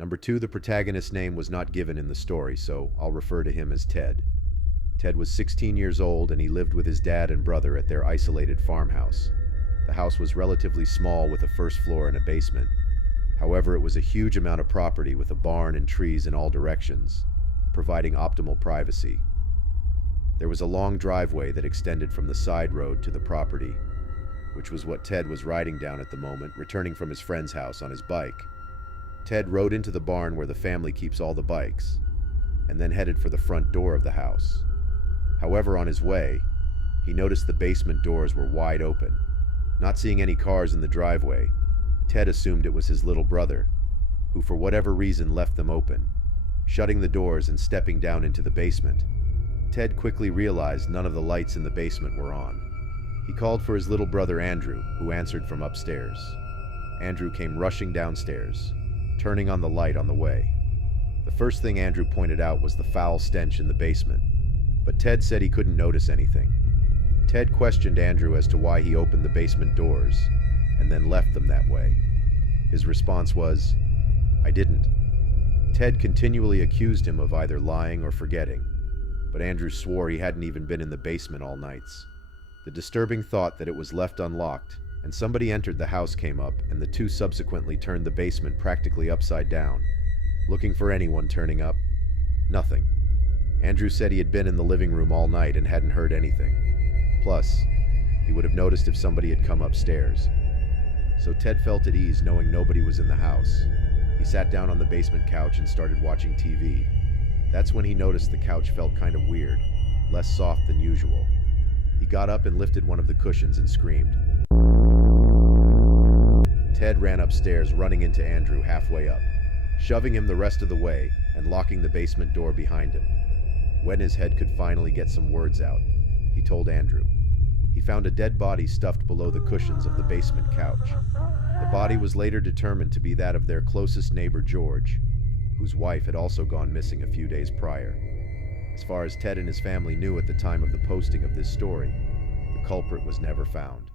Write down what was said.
Number 2, the protagonist's name was not given in the story, so I'll refer to him as Ted. Ted was 16 years old and he lived with his dad and brother at their isolated farmhouse. The house was relatively small with a first floor and a basement. However, it was a huge amount of property with a barn and trees in all directions, providing optimal privacy. There was a long driveway that extended from the side road to the property, which was what Ted was riding down at the moment, returning from his friend's house on his bike. Ted rode into the barn where the family keeps all the bikes, and then headed for the front door of the house. However, on his way, he noticed the basement doors were wide open. Not seeing any cars in the driveway, Ted assumed it was his little brother, who for whatever reason left them open. Shutting the doors and stepping down into the basement, Ted quickly realized none of the lights in the basement were on. He called for his little brother Andrew, who answered from upstairs. Andrew came rushing downstairs, turning on the light on the way. The first thing Andrew pointed out was the foul stench in the basement, but Ted said he couldn't notice anything. Ted questioned Andrew as to why he opened the basement doors and then left them that way. His response was, "I didn't." Ted continually accused him of either lying or forgetting, but Andrew swore he hadn't even been in the basement all nights. The disturbing thought that it was left unlocked and somebody entered the house came up, and the two subsequently turned the basement practically upside down, looking for anyone turning up. Nothing. Andrew said he had been in the living room all night and hadn't heard anything. Plus, he would have noticed if somebody had come upstairs. So Ted felt at ease knowing nobody was in the house. He sat down on the basement couch and started watching TV. That's when he noticed the couch felt kind of weird, less soft than usual. He got up and lifted one of the cushions and screamed. Ted ran upstairs, running into Andrew halfway up, shoving him the rest of the way and locking the basement door behind him. When his head could finally get some words out, he told Andrew. He found a dead body stuffed below the cushions of the basement couch. The body was later determined to be that of their closest neighbor, George, whose wife had also gone missing a few days prior. As far as Ted and his family knew at the time of the posting of this story, the culprit was never found.